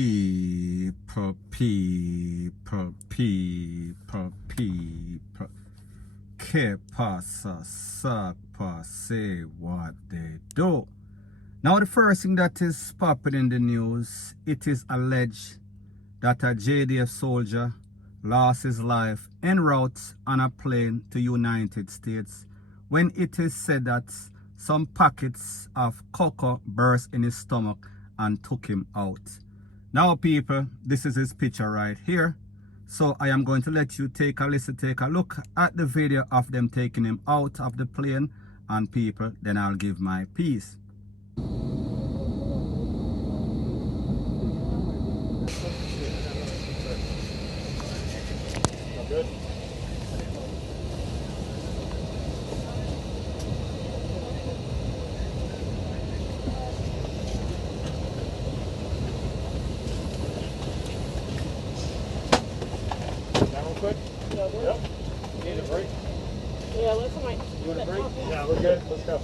people. Que pasa, sapa, say what they do. Now the first thing that is popping in the news, it is alleged that a JDF soldier lost his life en route on a plane to United States when it is said that some packets of cocoa burst in his stomach and took him out. Now people, this is his picture right here. So I am going to let you take a look at the video of them taking him out of the plane, and people, then I'll give my piece. Good. That one quick? Yep. Need a break? Yeah, let's wait. You want a break? Yeah, we're good. Let's go.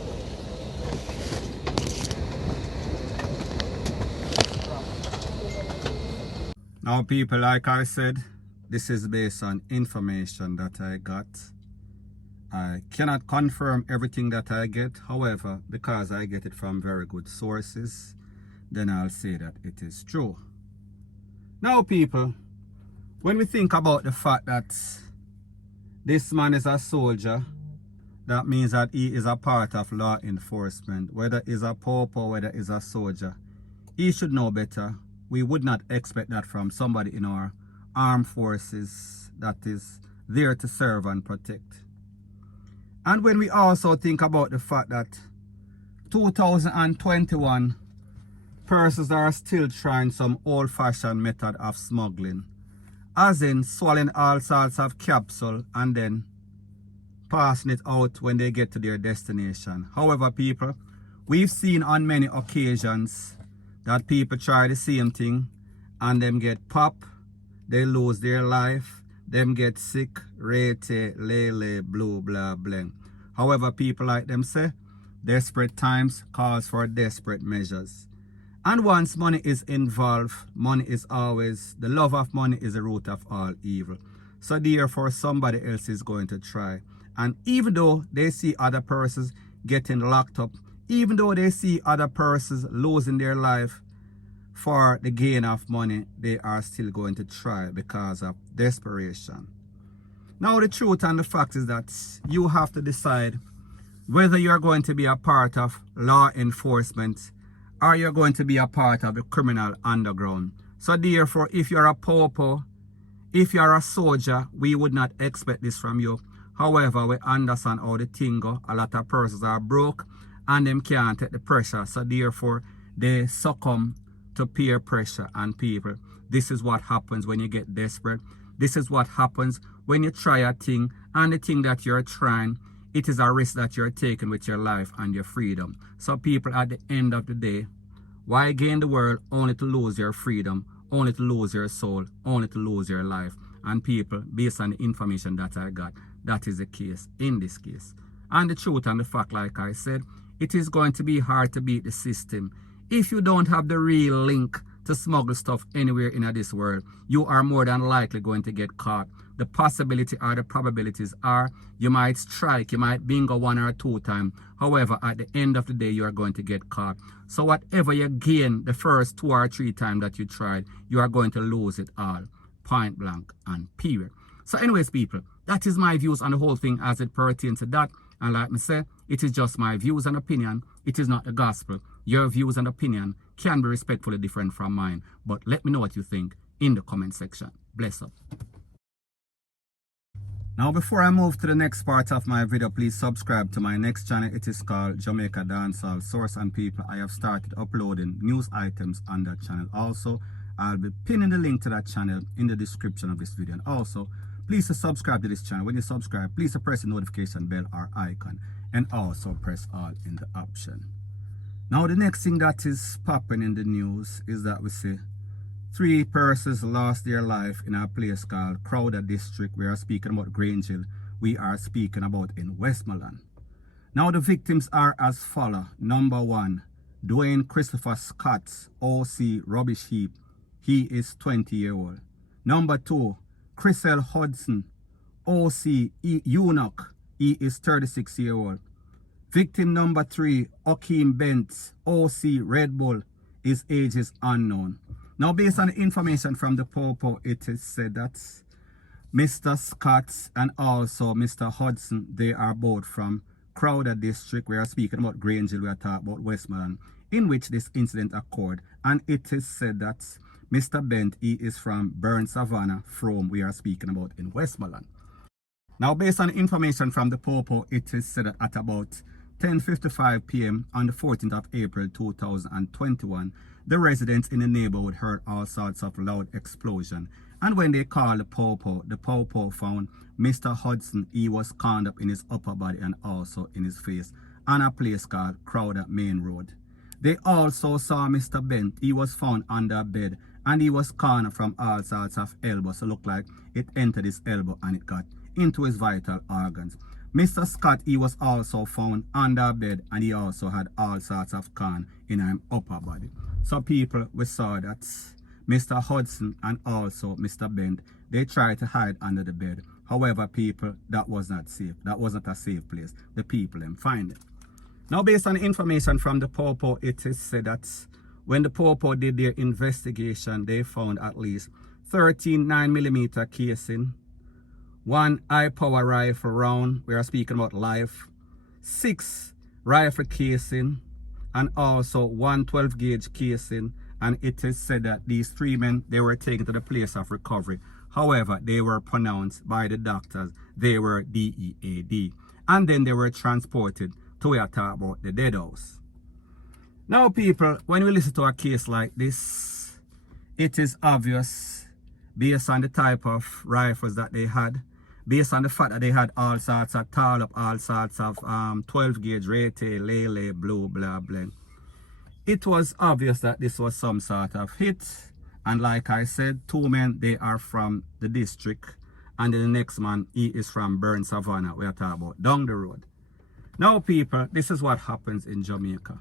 Now people, like I said, this is based on information that I got. I cannot confirm everything that I get. However, because I get it from very good sources, then I'll say that it is true. Now people, when we think about the fact that this man is a soldier, that means that he is a part of law enforcement. Whether he's a pauper, whether he's a soldier, he should know better. We would not expect that from somebody in our armed forces that is there to serve and protect. And when we also think about the fact that 2021 persons are still trying some old-fashioned method of smuggling, as in swallowing all sorts of capsule and then passing it out when they get to their destination. However people, we've seen on many occasions that people try the same thing and them get popped, they lose their life, them get sick, rate, lele, blue, blah, bling. However, people like them say, desperate times calls for desperate measures. And once money is involved, money is always, the love of money is the root of all evil. So therefore, somebody else is going to try. And even though they see other persons getting locked up, even though they see other persons losing their life for the gain of money, they are still going to try because of desperation. Now the truth and the fact is that you have to decide whether you're going to be a part of law enforcement or you're going to be a part of the criminal underground. So therefore, if you're a pauper, if you're a soldier, we would not expect this from you. However, we understand how the thing go. A lot of persons are broke and them can't take the pressure. So therefore, they succumb to peer pressure. And people, this is what happens when you get desperate. This is what happens when you try a thing, and the thing that you're trying, it is a risk that you're taking with your life and your freedom. So people, at the end of the day, why gain the world only to lose your freedom, only to lose your soul, only to lose your life? And people, based on the information that I got, that is the case in this case. And the truth and the fact, like I said, it is going to be hard to beat the system. If you don't have the real link to smuggle stuff anywhere in this world, you are more than likely going to get caught. The possibility or the probabilities are you might strike, you might bingo 1 or 2 times. However, at the end of the day, you are going to get caught. So whatever you gain the first 2 or 3 times that you tried, you are going to lose it all. Point blank and period. So anyways, people, that is my views on the whole thing as it pertains to that. And like me say, it is just my views and opinion. It is not the gospel. Your views and opinion can be respectfully different from mine. But let me know what you think in the comment section. Bless up. Now before I move to the next part of my video, please subscribe to my next channel. It is called Jamaica Dancehall Source and People. I have started uploading news items on that channel. Also, I'll be pinning the link to that channel in the description of this video. And also, please subscribe to this channel. When you subscribe, please press the notification bell or icon. And also press all in the option. Now the next thing that is popping in the news is that we see 3 persons lost their life in a place called Crowder District. We are speaking about GRANGE. We are speaking about in Westmoreland. Now the victims are as follow. Number 1, Dwayne Christopher Scott's OC rubbish heap he is 20-year-old. Number 2, Chriselle Hudson, OC Eunuch, he is 36-year-old. Victim number 3, Akeem Bentz, OC Red Bull, his age is unknown. Now, based on the information from the Popo, it is said that Mr. Scott and also Mr. Hudson, they are both from Crowder District. We are speaking about GRANGE, we are talking about Westmoreland, in which this incident occurred. And it is said that Mr. Bent, he is from Burn Savannah, from we are speaking about in Westmoreland. Now, based on information from the Popo, it is said that at about 10:55 p.m. on the 14th of April 2021, the residents in the neighborhood heard all sorts of loud explosion. And when they called the Popo found Mr. Hudson, he was cornered up in his upper body and also in his face on a place called Crowder Main Road. They also saw Mr. Bent. He was found under a bed and he was cornered from all sorts of elbows. So it looked like it entered his elbow and it got into his vital organs. Mr. Scott, he was also found under a bed and he also had all sorts of corn in his upper body. So people, we saw that Mr. Hudson and also Mr. Bent, they tried to hide under the bed. However, people, that was not safe. That wasn't a safe place. The people them find it. Now, based on the information from the Popo, it is said that when the Popo did their investigation, they found at least 13 9mm casing, 1 high-power rifle round, we are speaking about live, 6 rifle casing, and also 1 12-gauge casing. And it is said that these 3 men, they were taken to the place of recovery. However, they were pronounced by the doctors, they were DEAD. And then they were transported to where I talk about the dead house. Now, people, when we listen to a case like this, it is obvious, based on the type of rifles that they had, based on the fact that they had all sorts of tall up, all sorts of 12-gauge, Rete, Lele, Blue, blah, blah. It was obvious that this was some sort of hit. And like I said, 2 men, they are from the district. And then the next man, he is from Burn Savannah, we are talking about down the road. Now, people, this is what happens in Jamaica.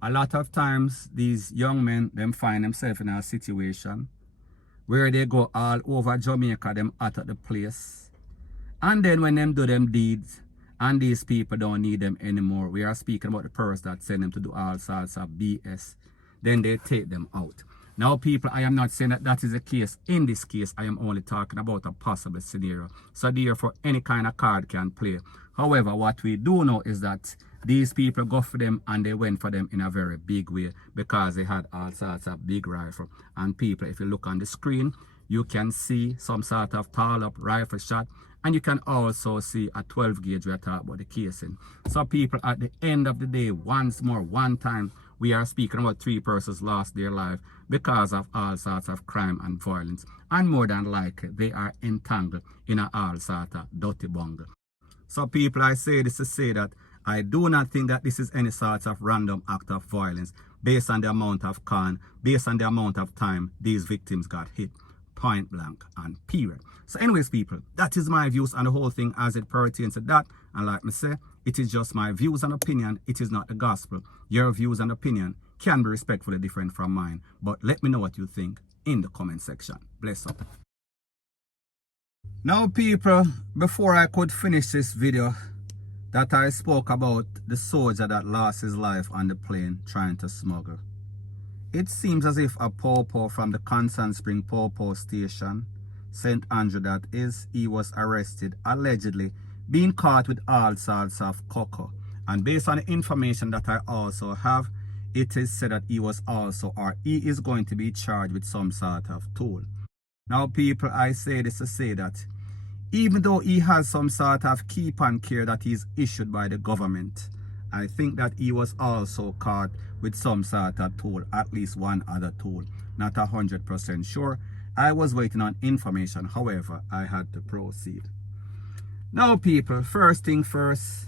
A lot of times, these young men, them find themselves in a situation where they go all over Jamaica, them out of the place. And then when them do them deeds, and these people don't need them anymore, we are speaking about the person that send them to do all sorts of BS, then they take them out. Now, people, I am not saying that that is the case. In this case, I am only talking about a possible scenario. So therefore, any kind of card can play. However, what we do know is that these people go for them and they went for them in a very big way because they had all sorts of big rifle. And people, if you look on the screen, you can see some sort of tall up rifle shot. And you can also see a 12-gauge we are talking about the casing. So people, at the end of the day, once more, one time, we are speaking about 3 persons lost their life because of all sorts of crime and violence. And more than likely, they are entangled in a all sort of dirty bungle. So people, I say this to say that I do not think that this is any sort of random act of violence based on the amount of con, based on the amount of time these victims got hit. Point blank and period. So anyways, people, that is my views on the whole thing as it pertains to that. And like me say, it is just my views and opinion. It is not the gospel. Your views and opinion can be respectfully different from mine. But let me know what you think in the comment section. Bless up. Now, people, before I could finish this video, that I spoke about the soldier that lost his life on the plane trying to smuggle. It seems as if a Popo from the Constant Spring Popo station, St. Andrew that is, he was arrested, allegedly being caught with all sorts of cocoa. And based on the information that I also have, it is said that he was also, or he is going to be charged with some sort of tool. Now, people, I say this to say that even though he has some sort of keep and care that is issued by the government, I think that he was also caught with some sort of tool, at least one other tool. Not 100% sure. I was waiting on information, however, I had to proceed. Now, people, first thing first,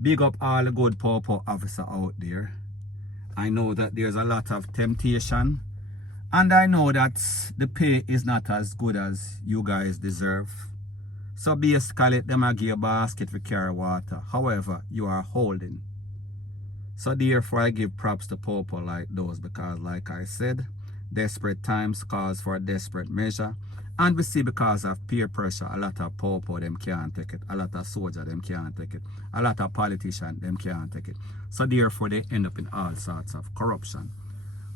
big up all the good Popo officer out there. I know that there's a lot of temptation, and I know that the pay is not as good as you guys deserve. So basically, them a give you a basket for carry water. However, you are holding. So therefore, I give props to Popo like those because, like I said, Desperate times calls for a desperate measure. And we see because of peer pressure, a lot of popo them can't take it. A lot of soldier them can't take it. A lot of politicians them can't take it. So therefore they end up in all sorts of corruption.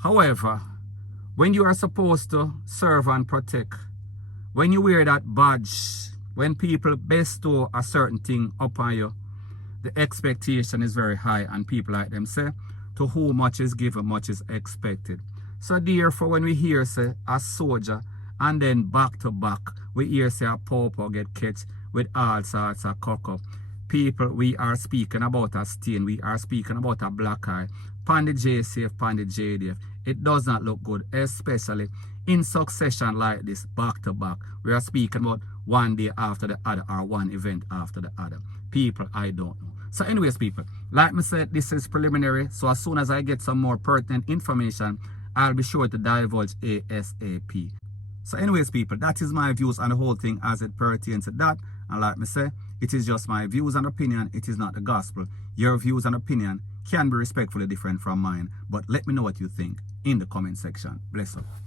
However, when you are supposed to serve and protect, when you wear that badge, when people bestow a certain thing upon you, the expectation is very high, and people like them say, to whom much is given, much is expected. So therefore, when we hear say a soldier, and then back to back, we hear say a pauper get catch with all sorts of cock up. People, we are speaking about a stain, we are speaking about a black eye, pan the JCF, pan the JDF. It does not look good, especially in succession like this, back to back. We are speaking about one day after the other, or one event after the other. People, I don't know. So anyways, people, like me said, this is preliminary. So as soon as I get some more pertinent information, I'll be sure to divulge ASAP. So anyways, people, that is my views on the whole thing as it pertains to that. And like me say, it is just my views and opinion. It is not the gospel. Your views and opinion can be respectfully different from mine. But let me know what you think in the comment section. Bless up.